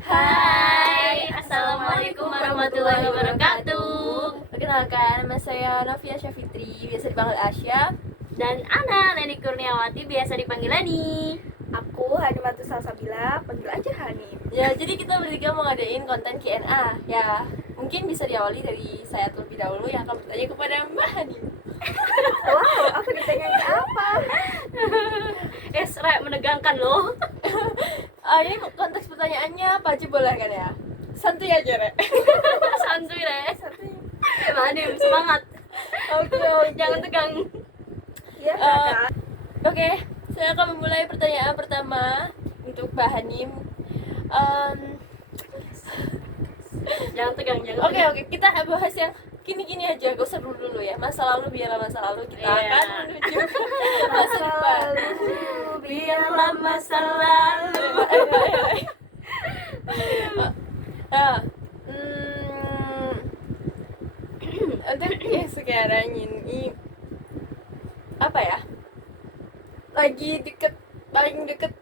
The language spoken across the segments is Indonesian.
Hai, Assalamualaikum warahmatullahi wabarakatuh. Perkenalkan, nama saya Novia Syafitri, biasa dipanggil Asya. Dan Ana Leni Kurniawati, biasa dipanggil Leni. Aku Hanimatu Salsabila, panggil aja Hani. Ya, jadi kita bertiga mau ngadain konten Q&A. Ya, mungkin bisa diawali dari saya terlebih dahulu yang akan bertanya kepada Mbak Hani. Wow, aku ditanyain apa? Rek, menegangkan loh. Ini konteks pertanyaannya apa aja boleh kan ya? Santuy aja, Rek. Santuy, Rek. Hanim, semangat. Oke. Jangan tegang. Iya, Eh, Kakak. Oke, saya akan memulai pertanyaan pertama untuk Mbak Hanim. Jangan tegang, jangan Oke, tegang. kita bahas yang gini-gini aja, gak usah dulu ya. Masa lalu biarlah masa lalu, kita Iya. akan menuju ke masa depan. Biarlah masa lalu. Nah, untuk sekarang ini apa ya? Lagi paling deket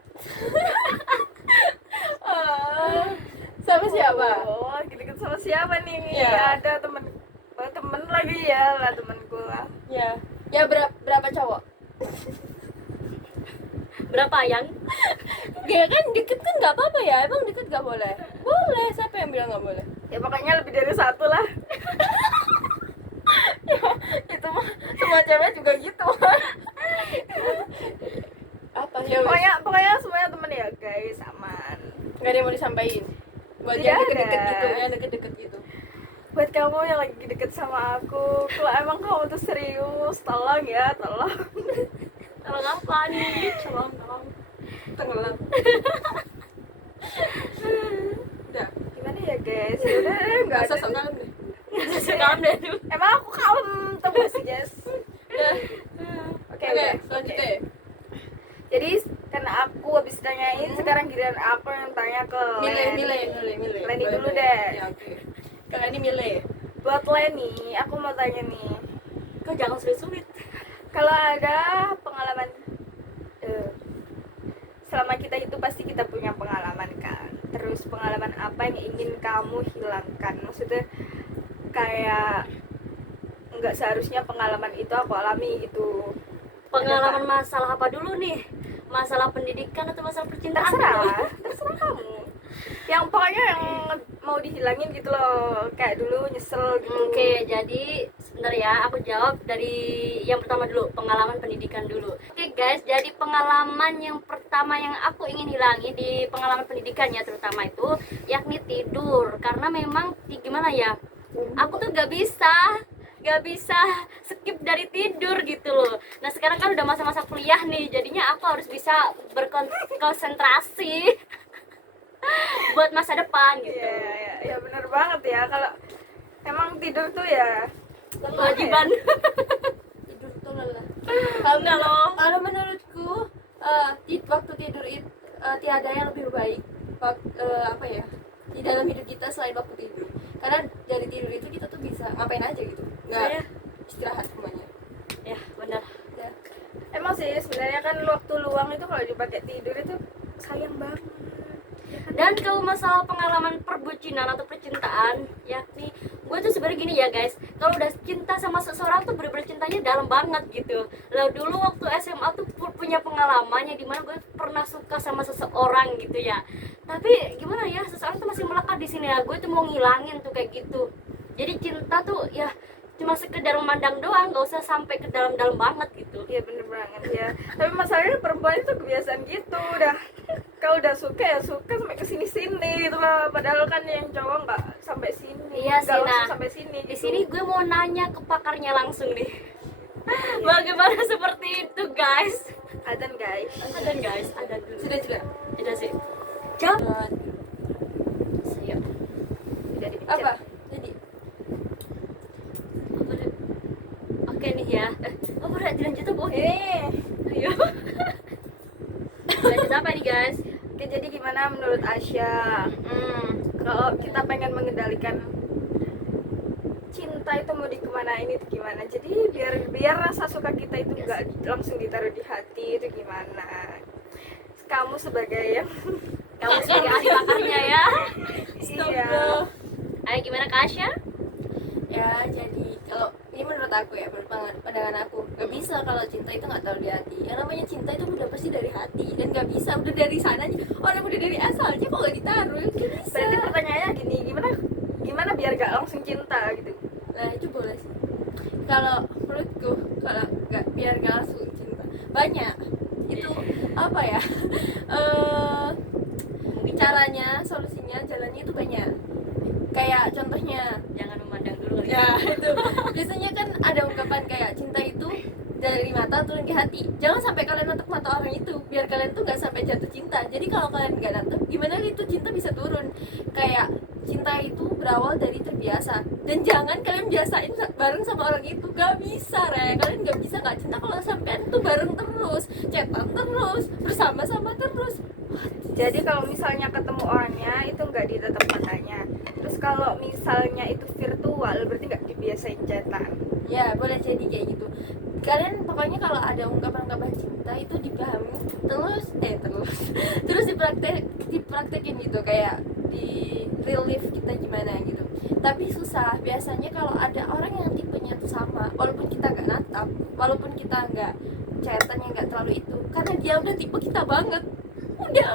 sama siapa? Oh, deket sama siapa nih? Iya. Ada temen lagi ya lah, temenku lah. Ya berapa cowok? Berapa yang? Ya kan deket kan nggak apa-apa ya, emang deket nggak boleh? Boleh, siapa yang bilang nggak boleh? Ya pokoknya lebih dari satu lah. Itu mah semua cewek juga gitu. Apa ya? Pokoknya semuanya temen ya guys, aman. Nggak ada yang mau disampaikan buat Tidak yang deket-deket ada. gitu, yang deket-deket gitu. Buat kamu yang lagi deket sama aku, kalau emang kamu tuh serius, tolong ya, tolong. Tolong apa nih? Tolong. Tenggelam. Udah, Gimana ya guys? Ya udah, nggak usah ada. sok kalem deh. Sekarang deh tuh. Emang aku kalem tuh gak sih guys? Udah. Oke, Oke, udah. selanjutnya. Jadi karena aku habis tanyain, sekarang giliran aku yang tanya ke Milih. Leni Boleh, dulu boleh. deh. Ya, oke. Kak ini milih. Buat Leni, aku mau tanya nih, Kau jangan sulit-sulit. kalau ada pengalaman selama kita itu pasti kita punya pengalaman kan. Terus pengalaman apa yang ingin kamu hilangkan? Maksudnya kayak nggak seharusnya pengalaman itu aku alami gitu. Pengalaman masalah apa dulu nih? Masalah pendidikan atau masalah percintaan? Terserah kamu. Yang pokoknya yang mau dihilangin gitu loh, kayak dulu nyesel gitu. Oke, jadi sebentar ya, aku jawab dari yang pertama dulu, pengalaman pendidikan dulu. Oke guys, jadi pengalaman yang pertama yang aku ingin hilangi di pengalaman pendidikannya terutama itu, yakni tidur. Karena memang gimana ya, aku tuh gak bisa skip dari tidur gitu loh. Nah sekarang kan udah masa-masa kuliah nih, jadinya aku harus bisa berkonsentrasi buat masa depan gitu. Iya, bener banget ya. Kalau emang tidur tuh ya Kewajiban. Tidur tuh lelah. Enggak loh. Kalau menurutku waktu tidur itu tiada yang lebih baik apa ya di dalam hidup kita selain waktu tidur. Karena dari tidur itu kita tuh bisa ngapain aja gitu, nggak Iya. istirahat semuanya. Ya benar. Ya. emang sih sebenarnya kan waktu luang itu kalau dipakai tidur itu sayang banget. Dan kalau masalah pengalaman perbucinan atau percintaan, yakni gue tuh sebenarnya gini ya guys, kalau udah cinta sama seseorang tuh bener-bener cintanya dalam banget gitu. Lalu dulu waktu SMA tuh punya pengalaman yang dimana gue pernah suka sama seseorang gitu ya. Tapi gimana ya, seseorang tuh masih melekat di sini ya. Gue tuh mau ngilangin tuh kayak gitu. Jadi cinta tuh ya cuma sekedar memandang doang, gak usah sampai ke dalam-dalam banget gitu. Iya bener banget ya. Tapi masalahnya perempuan itu kebiasaan gitu, udah kalau udah suka ya suka sampai ke sini gitu loh. Padahal kan yang cowok nggak sampai sini. Iya sih, Nggak langsung nah, sampai sini. Di gitu. sini gue mau nanya ke pakarnya langsung nih. Bagaimana seperti itu guys? Adan guys. Ada dulu. Sudah sih. Jawab. Siap. Tidak dipencet. Apa jadi Apa deh? Oke nih ya. Apa udah dilanjut apa? Ayo. Lanjut apa nih guys? Oke, jadi gimana menurut Asya? Kalau kita pengen mengendalikan cinta itu mau dikemanain itu gimana? Jadi biar rasa suka kita itu nggak langsung ditaruh di hati itu gimana? Kamu sebagai yang Kamu sebagai ahli bakarnya ya. gimana Kak Asya? Ya jadi kalau ini menurut aku ya, menurut pandangan aku, nggak bisa kalau cinta itu nggak taruh di hati. Yang namanya cinta itu udah pasti dari hati, dan nggak bisa udah dari sananya, orang udah dari asalnya kok nggak ditaruh, nggak bisa. Berarti pertanyaannya gini, gimana biar gak langsung cinta gitu? Nah itu boleh sih. Kalau menurutku, kalau nggak biar nggak langsung cinta, banyak itu apa ya? Caranya, solusinya, jalannya itu banyak. Kayak contohnya, Jangan memandang dulu ya itu biasanya kan ada ungkapan kayak cinta itu dari mata turun ke hati. Jangan sampai kalian natap mata orang itu, biar kalian tuh nggak sampai jatuh cinta. Jadi kalau kalian nggak natap, gimana itu cinta bisa turun? Kayak cinta itu berawal dari terbiasa, dan jangan kalian biasain bareng sama orang itu. Gak bisa kalian nggak bisa nggak cinta kalau sampean tuh bareng terus, chatan terus, bersama-sama terus. Jadi kalau misalnya ketemu orangnya itu nggak ditatap matanya. Terus kalau misalnya itu virtual berarti nggak dibiasain chatan. Ya boleh jadi kayak gitu. Kalian pokoknya kalau ada ungkapan-ungkapan cinta itu dipahami terus dipraktekin gitu, kayak di real life kita gimana gitu. Tapi susah biasanya kalau ada orang yang tipenya tuh sama, walaupun kita nggak natap, walaupun kita nggak chatan yang nggak terlalu itu, karena dia udah tipe kita banget, udah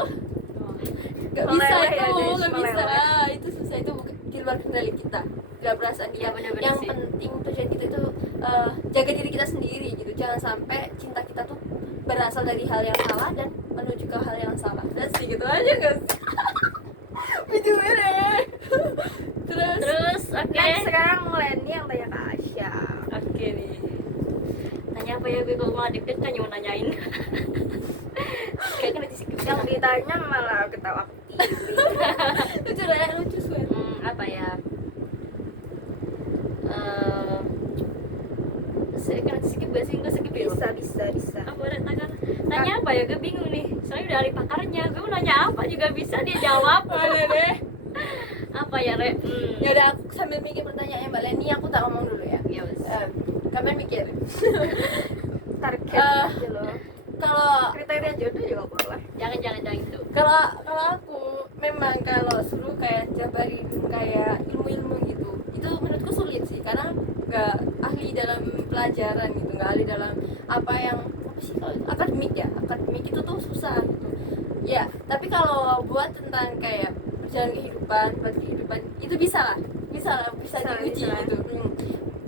nggak bisa Meleleh itu, ya, Des, nggak bisa. meleleh. Itu susah, itu di luar kendali kita, nggak perasaan dia. Iya, benar-benar Yang sih. penting tujuan kita itu jaga diri kita sendiri gitu. Jangan sampai cinta kita tuh berasal dari hal yang salah dan menuju ke hal yang salah. Dan segitu aja guys. Video ini. Terus Oke. Nah, sekarang Leni yang tanya ke Asya. Oke nih. Tanya apa ya gue, kalau malah deg-degan yang mau nanyain. Kayak kena disikap. Yang ditanya malah ketawa lucu lucu swear. Apa ya? Saya kena skip gak sih? Enggak skip ya? bisa. Apa tanya apa ya? Gue bingung nih. Soalnya udah ahli pakarnya. Gue mau nanya apa juga bisa dia jawab. Boleh deh. Apa ya, Re? Ya udah, aku sambil mikir pertanyaan Mbak Leni, aku tak ngomong dulu ya. Ya wes. Kalian mikir. Target Eh, aja loh. Kalau Kriteria jodoh juga boleh. Jangan itu. kalau aku memang kalau suruh kayak jabarin kayak ilmu-ilmu gitu, itu menurutku sulit sih, karena nggak ahli dalam pelajaran gitu, nggak ahli dalam apa sih kalau akademik itu tuh susah gitu ya. Tapi kalau buat tentang kayak perjalanan kehidupan itu bisa Bisa, diuji bisa. gitu.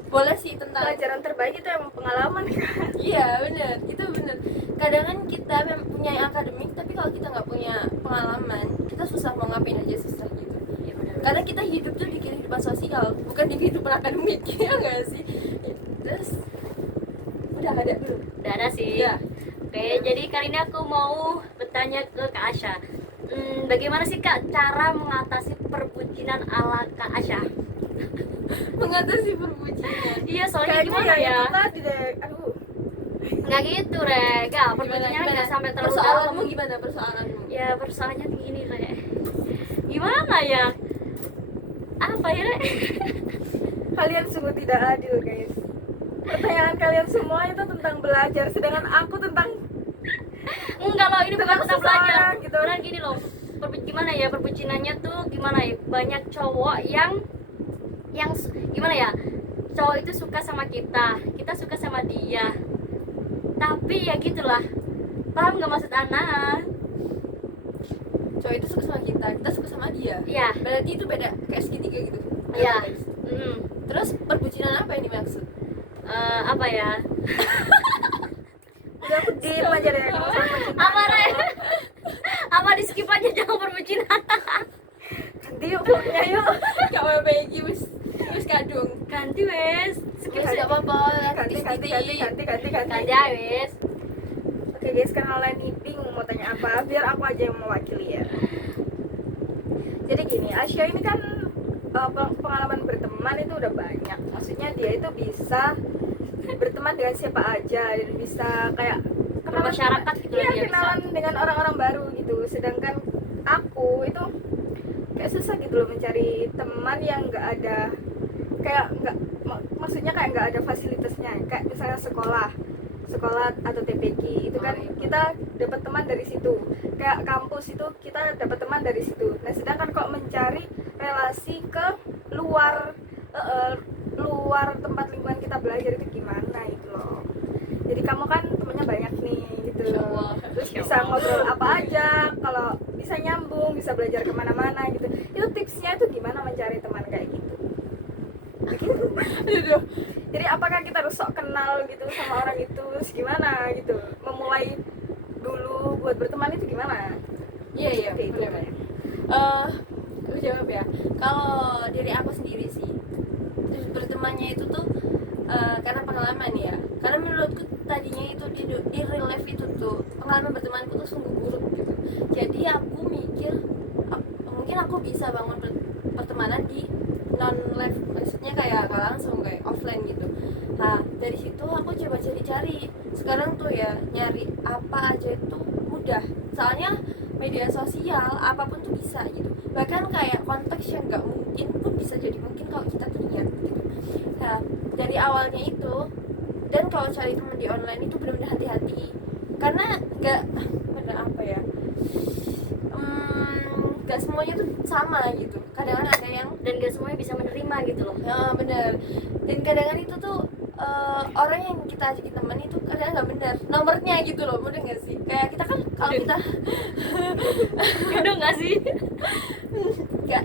Boleh sih tentang Pelajaran terbaik itu emang pengalaman kan. iya benar, itu benar. Kadang kan kita punya yang akademik, tapi kalau kita nggak punya pengalaman, kita susah mau ngapain aja, susah gitu. Ya benar. Karena kita hidup tuh di kehidupan sosial, bukan di kehidupan akademik, ya nggak sih? Terus udah ada belum? Udah ada sih. Udah. Oke, jadi kali ini aku mau bertanya ke Kak Asya. Bagaimana sih Kak cara mengatasi perbucinan ala Kak Asya? Mengatasi perbucinan. Iya, soalnya gimana ya? Itu tadi deh. Aduh. Nggak gitu, Re. Nggak, perbucinan nggak sampai terlalu persoalanmu dalam. gimana persoalanmu? Ya, persoalannya begini, Re. Gimana ya? Apa ya, Re? Kalian sungguh tidak adil, guys. Pertanyaan kalian semua itu tentang belajar, sedangkan aku tentang Enggak loh, ini bukan Tentang tentang belajar. seseorang gitu. Beneran gini loh. Gimana ya, perbucinannya tuh gimana ya? Banyak cowok yang gimana ya? Cowok itu suka sama kita suka sama dia. Tapi ya gitulah. Paham nggak maksud Ana? Cowok itu suka sama kita suka sama dia. Iya. Berarti itu beda kayak segitiga gitu. Iya. Guys. Mm. Terus perbucinan apa yang dimaksud? Apa ya? udah aku diem aja deh. Nggak usah percintaan. Apa, Re? Apa di skip aja, jangan perbucinan. Ganti yuk vlognya yuk. Gak apa-apa ya, wis kadung. Ganti wes. Skip tidak apa-apa, Ganti. Ganti aja wes. Oke guys, karena Leni bingung mau tanya apa, biar aku aja yang mewakili ya. Jadi gini, Asya ini kan pengalaman berteman itu udah banyak. Maksudnya dia itu bisa berteman dengan siapa aja dan bisa kayak Bermasyarakat gitu lah Iya, dia bisa. kenalan dengan orang-orang baru gitu. Sedangkan aku itu kayak susah gitu loh mencari teman yang nggak ada maksudnya kayak nggak ada fasilitasnya, kayak misalnya sekolah atau TPQ itu kan kita dapat teman dari situ, kayak kampus itu kita dapat teman dari situ. Nah sedangkan kok mencari relasi ke luar bisa ngobrol apa aja, kalau bisa nyambung, bisa belajar kemana-mana gitu. Itu tipsnya itu gimana mencari teman kayak gitu. Begitu. Jadi apakah kita harus sok kenal gitu sama orang itu, terus gimana gitu, memulai dulu buat berteman itu gimana? Iya Seperti itu. benar. Aku jawab ya. Kalau diri aku sendiri sih, terus bertemannya itu tuh karena pengalaman ya. Karena menurutku tadinya itu di real life itu tuh pengalaman bertemanku tuh sungguh buruk gitu. Jadi aku mikir mungkin aku bisa bangun pertemanan di non live, maksudnya kayak nggak langsung, kayak offline gitu. Nah dari situ aku coba cari-cari. Sekarang tuh ya nyari apa aja itu mudah, soalnya media sosial apapun tuh bisa gitu. Bahkan kayak konteks yang nggak mungkin pun bisa jadi mungkin kalau kita tuh niat gitu. Nah dari awalnya itu, dan kalau cari teman di online itu benar-benar hati-hati, karena nggak bener apa ya, nggak semuanya tuh sama gitu. Kadang ada yang, Dan gak semuanya bisa menerima gitu loh. ya bener, dan kadang itu tuh orang yang kita ajakin teman itu kadang nggak benar nomornya gitu loh, bener nggak sih? Kayak kita kan kalau kita Udah gak sih? nggak,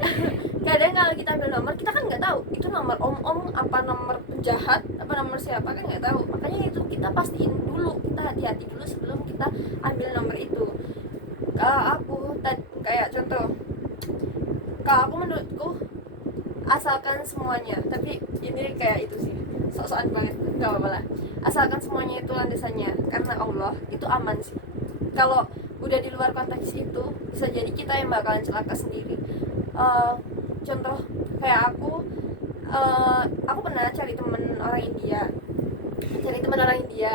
kadang kalau kita ambil nomor kita kan nggak tahu itu nomor om apa nomor penjahat apa nomor siapa, kan nggak tahu. Makanya itu kita pastiin dulu, kita hati-hati dulu sebelum kita ambil nomor itu. Kalau aku kayak contoh, kalau aku menurutku asalkan semuanya, tapi ini kayak itu sih sok-sokan banget, nggak apa-apa lah, asalkan semuanya itu landasannya karena Allah, itu aman sih. Kalau udah di luar konteks itu bisa jadi kita yang bakalan celaka sendiri. Contoh kayak aku pernah cari temen orang India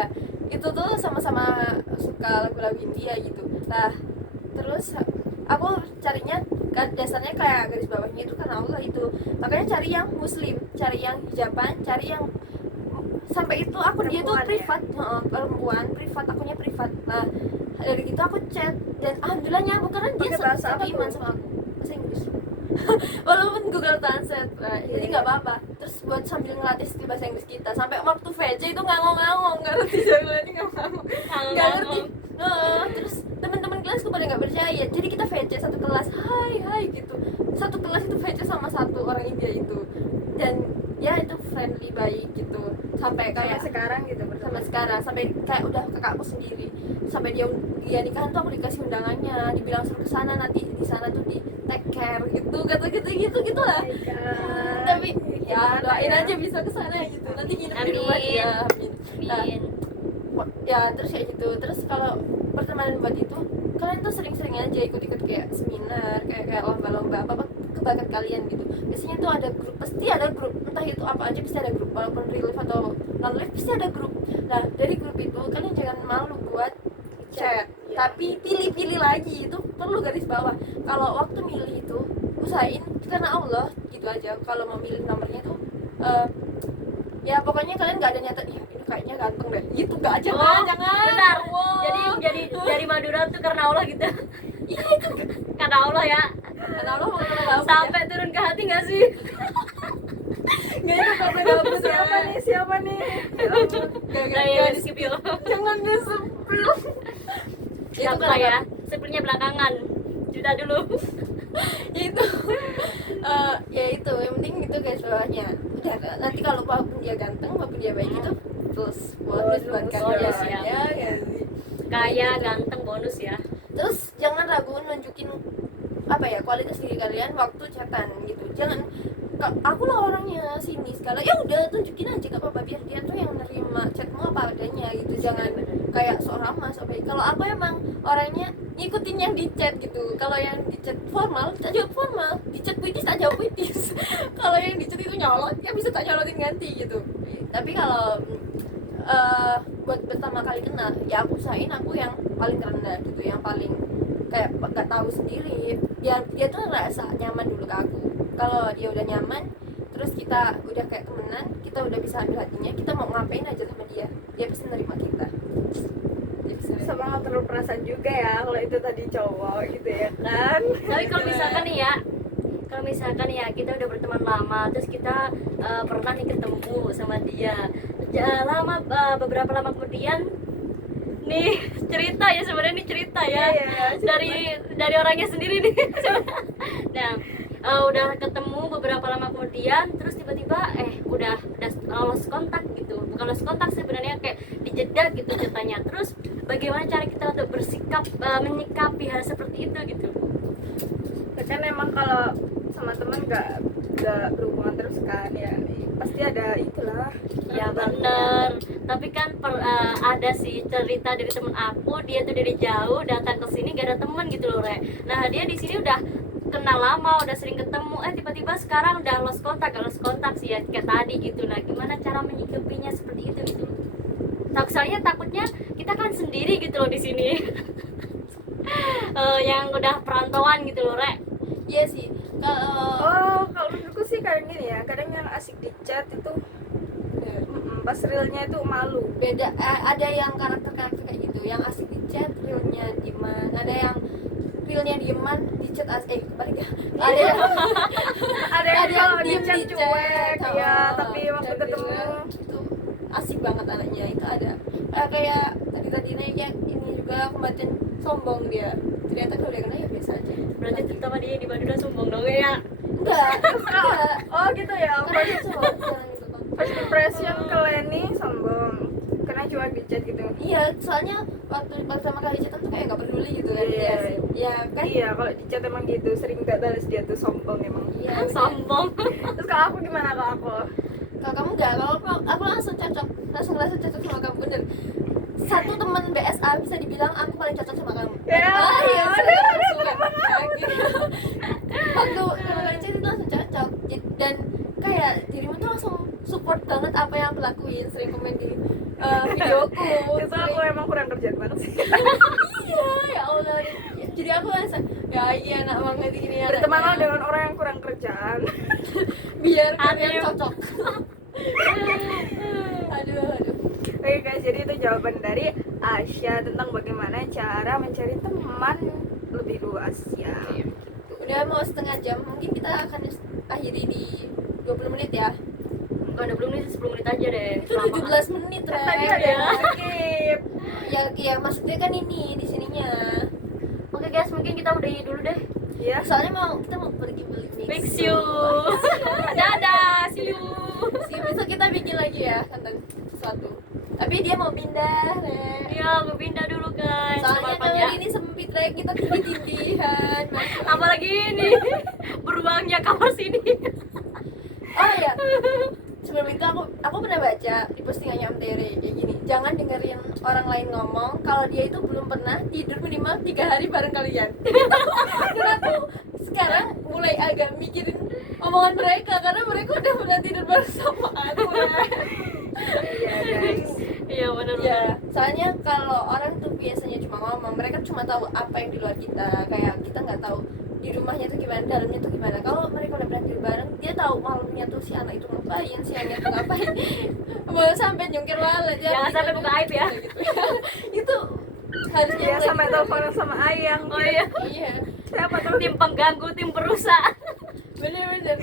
itu tuh sama-sama suka lagu-lagu India gitu. Nah terus aku carinya dasarnya kayak garis bawahnya itu karena Allah itu, makanya cari yang muslim, cari yang hijaban, cari yang sampai itu akun dia tuh Perempuan ya? privat, perempuan privat, akunnya privat. Nah dari gitu aku chat dan alhamdulillah nyambung karena dia Pakai bahasa satu apa iman tuh? sama aku, bahasa Inggris. Walaupun Google Translate, jadi Iya. nggak apa-apa. Terus buat sambil ngelatih skill bahasa Inggris kita, sampai waktu VC itu ngangong-ngangong, nggak ngerti jawabannya, nggak ngerti. Terus teman-teman kelasku pada nggak percaya, jadi kita VC satu kelas, hai gitu, satu kelas itu VC sama satu orang India itu, dan ya itu friendly, baik gitu, sampai kayak Kayak sekarang gitu sama berteman. sekarang, sampai kayak udah kakakku sendiri, sampai dia nikahan tuh aku dikasih undangannya, dibilang suruh kesana, nanti di sana tuh di take care gitu, kata gitu lah. Oh my God. Tapi ya Gimana doain ya? aja bisa kesana gitu, nanti nginep di Amin. rumah dia. Amin. Nah, Amin. ya terus kayak gitu. Terus kalau pertemanan buat itu, kalian tuh sering-sering aja ikut-ikut kayak seminar, kayak lomba-lomba apa kebakat kalian gitu. Biasanya tuh ada grup, pasti ada grup, entah itu apa aja pasti ada grup, walaupun real life atau non life pasti ada grup. Nah dari grup itu kalian jangan malu buat chat, Ya. tapi pilih-pilih lagi, itu perlu garis bawah. Kalau waktu milih itu usahain karena Allah gitu aja. Kalau mau milih nomornya tuh ya pokoknya kalian nggak ada nyatet, ya ini kayaknya ganteng deh gitu, nggak, jangan. Benar. Wow. Jadi dari Madura tuh karena Allah gitu. iya itu Karena Allah ya. karena Allah mau kenal Sampai turun ke hati gak sih? nggak itu kata gabut Siapa nih? Ya ampun. Nah, ya, skip yuk. jangan disepil. Sabar ya. Sepilnya belakangan. Juda dulu. Itu ya itu yang penting itu garis bawahnya udah. Nanti kalau walaupun dia ganteng, walaupun dia baik itu terus bonus buat Oh, kalian iya, siap. ya kan sih. Kaya, ganteng, bonus ya. Terus jangan ragu nunjukin apa ya kualitas diri kalian waktu chatan gitu. Jangan aku lah orangnya sini segala, ya udah tunjukin aja gak apa-apa, biar dia tuh yang nerima chatmu apa adanya gitu. Jangan kayak sok ramah, sok baik. Kalau aku emang orangnya ngikutin yang di chat gitu. Kalau yang di chat formal tak jawab formal, di chat puitis tak jawab puitis. Kalau yang di chat itu nyolot ya bisa tak nyolotin ganti gitu. Tapi kalau buat pertama kali kenal ya aku usahain aku yang paling rendah gitu, yang paling kayak gak tahu sendiri, biar dia tuh ngerasa nyaman dulu ke aku. Kalau dia udah nyaman, terus kita udah kayak temenan, kita udah bisa ambil hatinya, kita mau ngapain aja sama dia pasti nerima kita. Dia bisa nerima. Sama nggak terlalu perasaan juga ya kalau itu tadi cowok gitu ya kan. Tapi kalau misalkan nih ya, kalau misalkan ya kita udah berteman lama, terus kita pernah nih ketemu sama dia, beberapa lama kemudian nih cerita ya, sebenarnya ini cerita ya. Iya, Dari orangnya sendiri nih. Nah, udah ketemu beberapa lama kemudian, terus tiba-tiba udah lost kontak gitu. Bukan lost kontak sebenarnya, kayak dijeda gitu ceritanya. Terus bagaimana cara kita untuk bersikap menyikapi hal seperti itu gitu? kan emang kalau sama teman nggak berhubungan terus kan ya, pasti ada itulah. Ya bener, tapi kan ada sih cerita dari temen aku, dia tuh dari jauh datang ke sini gak ada temen gitu loh, Re. Nah dia di sini udah kenal lama, udah sering ketemu, tiba-tiba sekarang udah lost kontak sih ya kayak tadi gitu. Nah gimana cara menyikapinya seperti itu gitu? Soalnya takutnya kita kan sendiri gitu loh di sini. Yang udah perantauan gitu loh, Re. Iya sih, Kalau menurutku sih kadang gini ya, kadang yang asik di chat itu pas realnya itu malu. beda. Ada yang karakter kayak gitu, yang asik di chat, realnya dieman. Ada yang realnya dieman, di chat kebalik ya. Ada yang kalau di diem chat cuek ya, tapi waktu dan ketemu real itu asik banget anaknya. Itu ada kayak tadi yang ini juga kemarin sombong dia, ternyata kalau dia kena ya biasa aja. Berarti terutama dia di Bandung udah sombong dong ya. Enggak. oh gitu ya. Karena dia sombong, jangan gitu bang. First impression ke Leni sombong karena cuek di chat gitu. Iya, soalnya waktu pertama kali chat tuh kayak nggak peduli gitu kan. Iya. Ya kan. Iya, kalau di chat emang gitu, sering gak balas dia tuh sombong emang. Iya, bener. Sombong. Terus kalau aku gimana kalau aku? Kalau kamu enggak, kalau aku langsung cocok sama kamu, bener. Satu teman BSA bisa dibilang aku paling cocok sama kamu. Ya, Iya, ada waktu pertama kali chat itu langsung cocok. Dan kayak dirimu tuh langsung support banget apa yang aku lakuin, sering komen di videoku. Itu aku emang kurang kerjaan banget sih. Iya, ya Allah. Jadi aku langsung ya iya enak banget ini ya. Bertemanlah dengan orang yang kurang kerjaan. Biar kalian Aduh. cocok. aduh. Oke guys, jadi itu jawaban dari Asya tentang bagaimana cara mencari teman lebih luas ya. Udah mau setengah jam, mungkin kita akan akhiri di 20 menit ya. Bukan 20 menit, 10 menit aja deh. Itu 17 menit, Re. Tadi ada yang skip. Ya maksudnya kan ini di sininya. Oke guys, mungkin kita udahi dulu deh. Ya. Soalnya kita mau pergi beli nih. Fix you. Dadah, see you. Besok kita bikin lagi ya tentang sesuatu. Tapi dia mau pindah, Re. Iya, gue pindah dulu guys. Soalnya Selamat ya. kamar ini sempit, Re. Kita tinggi-tinggihan. Apalagi ini beruangnya kamar sini. Oh iya. Sebelum itu aku pernah baca di postingannya Om Tere kayak gini. Jangan dengerin orang lain ngomong kalau dia itu belum pernah tidur minimal 3 hari bareng kalian. Dan aku sekarang mulai agak mikirin omongan mereka karena mereka udah pernah tidur bareng sama aku. Iya guys. Iya benar. Ya, soalnya kalau orang tuh biasanya cuma ngomong, mereka cuma tahu apa yang di luar kita. Kayak kita nggak tahu di rumahnya tuh gimana, dalamnya tuh gimana. Kalau mereka udah pernah tidur bareng, dia tahu malamnya tuh si anak itu ngapain, si anak itu ngapain. Mau sampai nyungkir lalat ya. Jangan sampai buka aib ya. Gitu. Itu harusnya Ya mulai sampai gitu. teleponan sama Ayang. Oh iya. Iya, Siapa tuh? Tim pengganggu, tim perusak. bener.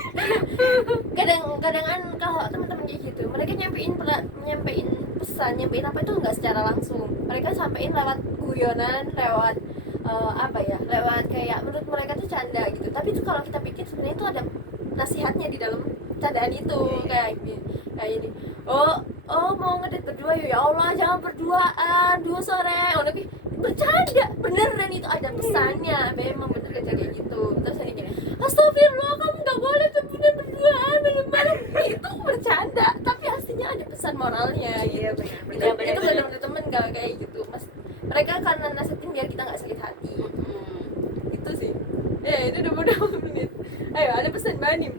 Kadang-kadang kalau teman-teman kayak gitu, mereka nyampein pesan, nyampein apa itu nggak secara langsung. Mereka sampein lewat guyonan, lewat lewat kayak menurut mereka tuh canda gitu. Tapi itu kalau kita pikir sebenarnya itu ada nasihatnya di dalam candaan itu. Kayak ini. Oh mau ngedate berdua ya Allah, jangan berduaan 2 sore. Oh tapi bercanda, beneran itu ada pesannya. Memang bener kayak gitu. Terus ini kayak astagfirullah, kamu nggak boleh temenan berduaan malam-malam. Itu bercanda, tapi aslinya ada pesan moralnya Iya gitu. benar. Itu benar-benar temen gak kayak gitu, Mas. Mereka karena nasihatin biar kita nggak sakit hati. Itu sih. Ya ini udah 20 menit. Ayo ada pesan Banim.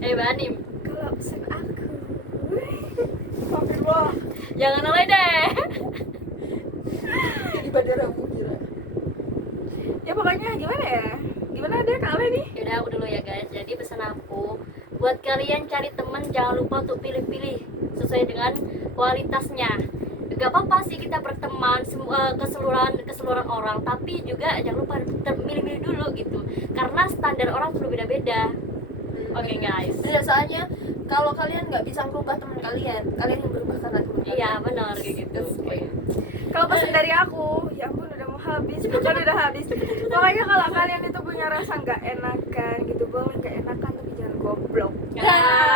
Banim, Kalau pesan aku. Astagfirullah. jangan oleh deh. Di bandara Mugira. Ya pokoknya gimana ya? Gimana deh kalian nih? Yaudah aku dulu ya guys. Jadi pesan aku buat kalian cari teman, jangan lupa untuk pilih-pilih sesuai dengan kualitasnya. Gak apa-apa sih kita berteman keseluruhan orang, tapi juga jangan lupa milih-milih dulu gitu, karena standar orang tuh beda-beda. Oke guys. Ya, soalnya kalau kalian nggak bisa merubah teman kalian yang berubah karena teman kalian. Iya benar kayak gitu. Kan Kalau pesan dari aku, ya ampun udah mau habis, bukan udah habis. Pokoknya kalau kalian itu punya rasa nggak enakan gitu, boleh nggak enakan tapi jangan goblok. Nah,